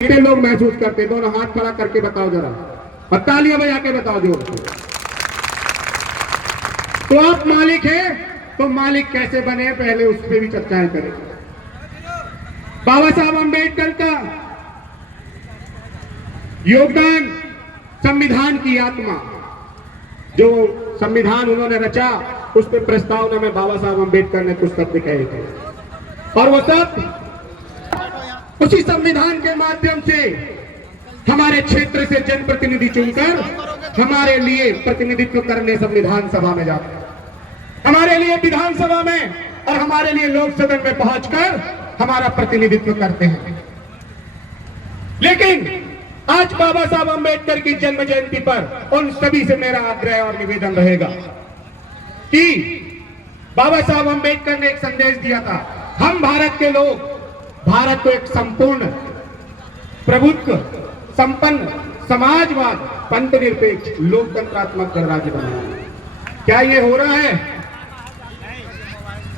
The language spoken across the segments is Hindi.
कितने लोग महसूस करते? दोनों हाथ खड़ा करके बताओ जरा, और तालियां बजा के बताओ जोर से। तो आप मालिक हैं, तो मालिक कैसे बने पहले उस पर भी चर्चाएं करें। बाबा साहब अंबेडकर का योगदान, संविधान की आत्मा, जो संविधान उन्होंने रचा, उस पर प्रस्तावना में बाबा साहब अंबेडकर ने कुछ शब्द कहे थे, और वो सब उसी संविधान के माध्यम से हमारे क्षेत्र से जनप्रतिनिधि चुनकर हमारे लिए प्रतिनिधित्व करने संविधान सभा में जाते हैं, हमारे लिए विधानसभा में और हमारे लिए लोक सदन में पहुंचकर हमारा प्रतिनिधित्व करते हैं। लेकिन आज बाबा साहब अंबेडकर की जन्म जयंती पर उन सभी से मेरा आग्रह और निवेदन रहेगा कि बाबा साहब अंबेडकर ने एक संदेश दिया था, हम भारत के लोग भारत को एक संपूर्ण प्रभुत्व संपन्न समाजवाद पंथ निरपेक्ष लोकतंत्रात्मक गणराज्य बनाना। क्या ये हो रहा है?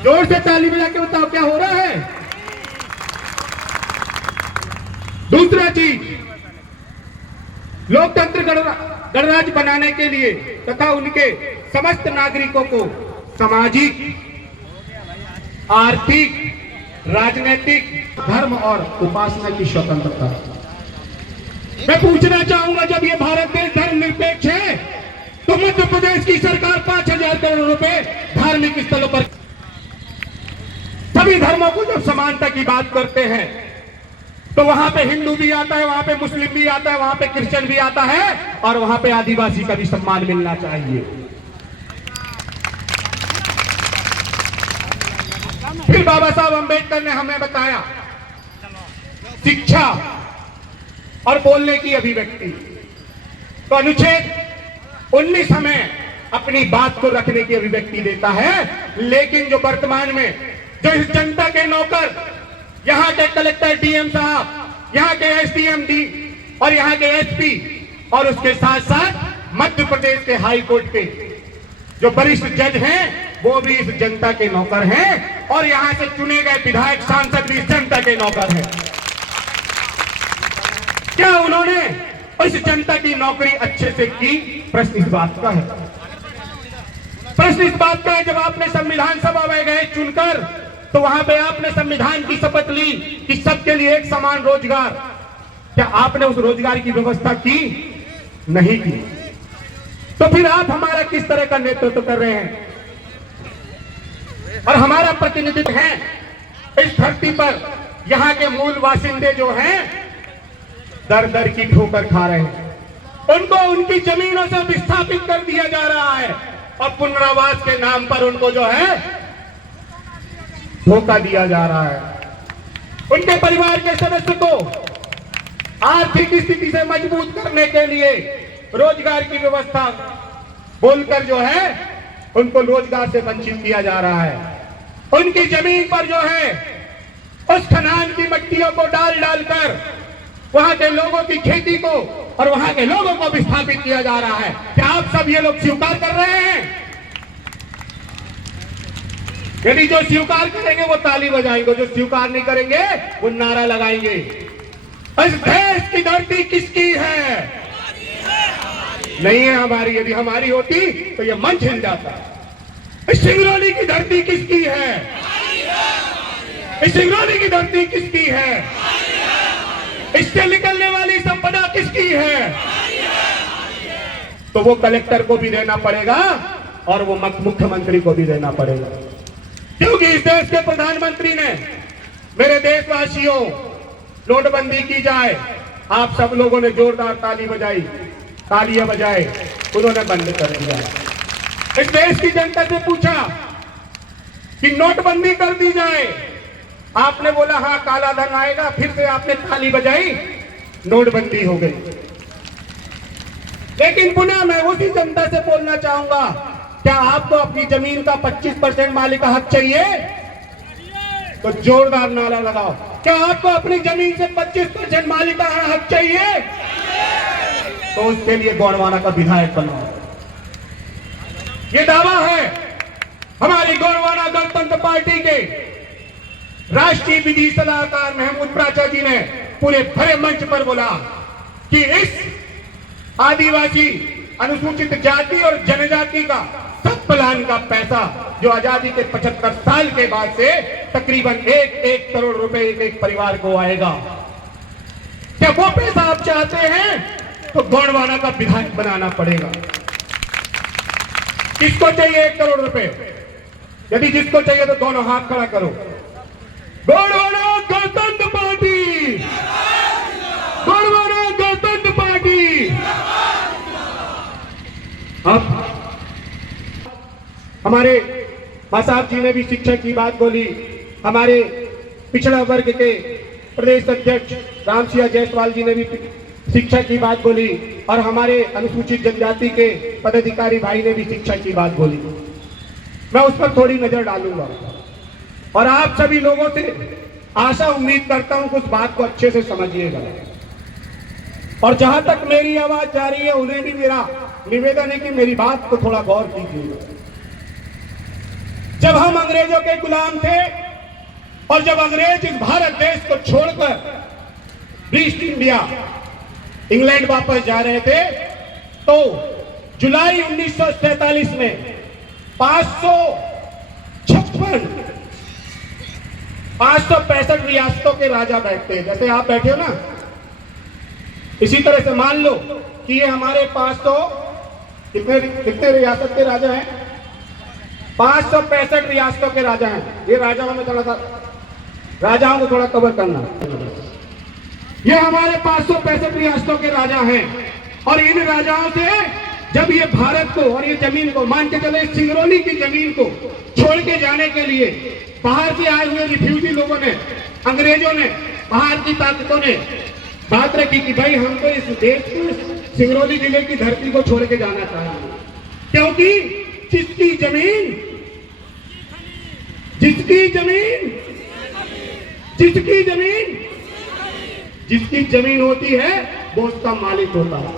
जोर से ताली बजा के बताओ, क्या हो रहा है? दूसरा चीज, लोकतंत्र गणराज्य बनाने के लिए तथा उनके समस्त नागरिकों को सामाजिक, आर्थिक, राजनीतिक, धर्म और उपासना की स्वतंत्रता। मैं पूछना चाहूंगा, जब ये भारत देश धर्म निरपेक्ष है तो मध्य प्रदेश की सरकार 5,000 करोड़ रुपए धार्मिक स्थलों पर, सभी धर्मों को जब समानता की बात करते हैं तो वहां पे हिंदू भी आता है, वहां पे मुस्लिम भी आता है, वहां पे क्रिश्चियन भी आता है, और वहां पे आदिवासी का भी सम्मान मिलना चाहिए। फिर बाबा साहब अंबेडकर ने हमें बताया, शिक्षा और बोलने की अभिव्यक्ति, तो अनुच्छेद 19 हमें अपनी बात को रखने की अभिव्यक्ति देता है। लेकिन जो वर्तमान में जो इस जनता के नौकर, यहाँ के कलेक्टर डीएम साहब, यहाँ के एसडीएम डी और यहाँ के एसपी, और उसके साथ साथ मध्य प्रदेश के हाई कोर्ट के जो वरिष्ठ जज हैं, वो भी इस जनता के नौकर हैं, और यहां से चुने गए विधायक सांसद भी इस जनता के नौकर हैं। क्या उन्होंने इस जनता की नौकरी अच्छे से की? प्रश्न इस बात का है। प्रश्न इस बात का है, जब आपने संविधान सभा में गए चुनकर, तो वहां पे आपने संविधान की शपथ ली कि सबके लिए एक समान रोजगार। क्या आपने उस रोजगार की व्यवस्था की? नहीं की। तो फिर आप हमारा किस तरह का नेतृत्व कर रहे हैं? और हमारा प्रतिनिधित्व है इस धरती पर, यहाँ के मूल बासिंदे जो हैं दर दर की ठोकर खा रहे हैं, उनको उनकी जमीनों से विस्थापित कर दिया जा रहा है, और पुनरावास के नाम पर उनको जो है धोखा दिया जा रहा है। उनके परिवार के सदस्य को आर्थिक स्थिति से मजबूत करने के लिए रोजगार की व्यवस्था बोलकर जो है उनको रोजगार से वंचित किया जा रहा है। उनकी जमीन पर जो है उस खदान की मट्टियों को डाल डालकर वहां के लोगों की खेती को और वहां के लोगों को विस्थापित किया जा रहा है। क्या आप सब ये लोग स्वीकार कर रहे हैं? यदि जो स्वीकार करेंगे वो ताली बजाएंगे, जो स्वीकार नहीं करेंगे वो नारा लगाएंगे। इस देश की धरती किसकी है? नहीं है हमारी। यदि हमारी होती तो ये मंच हिल जाता। इस सिंगरौली की धरती किसकी है? इस सिंगरौली की धरती किसकी है? इससे निकलने वाली संपदा किसकी है? तो वो कलेक्टर को भी देना पड़ेगा और वो मुख्यमंत्री को भी देना पड़ेगा, क्योंकि इस देश के प्रधानमंत्री ने, मेरे देशवासियों, नोटबंदी की जाए, आप सब लोगों ने जोरदार ताली बजाई, तालियां बजाए, उन्होंने बंद कर दिया। इस देश की जनता से पूछा कि नोटबंदी कर दी जाए, आपने बोला हाँ काला धन आएगा, फिर से आपने ताली बजाई, नोटबंदी हो गई। लेकिन पुनः मैं उसी जनता से बोलना चाहूंगा, क्या आपको अपनी जमीन का 25% मालिक का हक चाहिए? तो जोरदार नारा लगाओ। क्या आपको अपनी जमीन से 25% मालिक का हक चाहिए? तो उसके लिए गोंडवाना का विधायक बनाओ। ये दावा है हमारी गोंडवाना गणतंत्र पार्टी के राष्ट्रीय विधि सलाहकार महमूद प्राचा जी ने पूरे भरे मंच पर बोला कि इस आदिवासी अनुसूचित जाति और जनजाति का सब प्लान का पैसा जो आजादी के 75 साल के बाद से तकरीबन 1 करोड़ रुपए एक परिवार को आएगा, क्या वो पैसा आप चाहते हैं तो गोंडवाना का विधायक बनाना पड़ेगा। किसको चाहिए 1 करोड़ रुपए? यदि जिसको चाहिए तो दोनों हाथ खड़ा करो। गोंडवाना गणतंत्र पार्टी, गोंडवाना गणतंत्र पार्टी। अब हमारे मां साहब जी ने भी शिक्षा की बात बोली, हमारे पिछड़ा वर्ग के प्रदेश अध्यक्ष रामसिंह जायसवाल जी ने भी शिक्षा की बात बोली और हमारे अनुसूचित जनजाति के पदाधिकारी भाई ने भी शिक्षा की बात बोली। मैं उस पर थोड़ी नजर डालूंगा और आप सभी लोगों से आशा उम्मीद करता हूं कि उस बात को अच्छे से समझिएगा। और जहां तक मेरी आवाज जा रही है उन्हें भी मेरा निवेदन है कि मेरी बात को थोड़ा गौर कीजिएगा। जब हम अंग्रेजों के गुलाम थे और जब अंग्रेज इस भारत देश को छोड़कर ईस्ट इंडिया इंग्लैंड वापस जा रहे थे तो जुलाई 1947 में 565 रियासतों के राजा बैठते हैं। जैसे आप बैठे हो ना, इसी तरह से मान लो कि ये हमारे 500 कितने रियासत के राजा हैं? 565 रियासतों के राजा हैं। ये राजाओं में थोड़ा सा राजाओं को थोड़ा कवर करना। ये हमारे 565 रियासतों के राजा हैं और इन राजाओं से जब ये भारत को और ये जमीन को मान के चले, सिंगरौली की जमीन को छोड़ के जाने के लिए बाहर से आए हुए रिफ्यूजी लोगों ने, अंग्रेजों ने, बाहर की ताकतों ने बात रखी कि भाई हमको इस देश को, सिंगरौली जिले की धरती को छोड़ के जाना चाहिए, क्योंकि जिसकी जमीन होती है वो उसका मालिक होता है।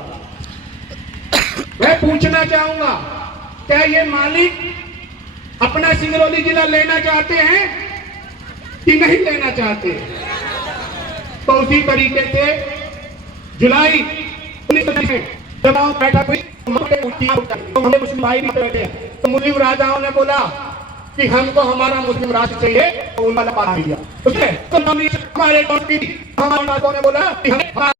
मैं पूछना चाहूंगा, क्या ये मालिक अपना सिंगरौली जिला लेना चाहते हैं कि नहीं लेना चाहते? तो उसी तरीके से जुलाई 19 में जब बैठक हुई तो हमें मुस्लिम भाई भी बैठे, तो मुस्लिम राजाओं ने बोला कि हमको हमारा मुस्लिम राष्ट्र चाहिए, तो उन वाला बात दिया उसने। तो हमारे ने बोला कि हमें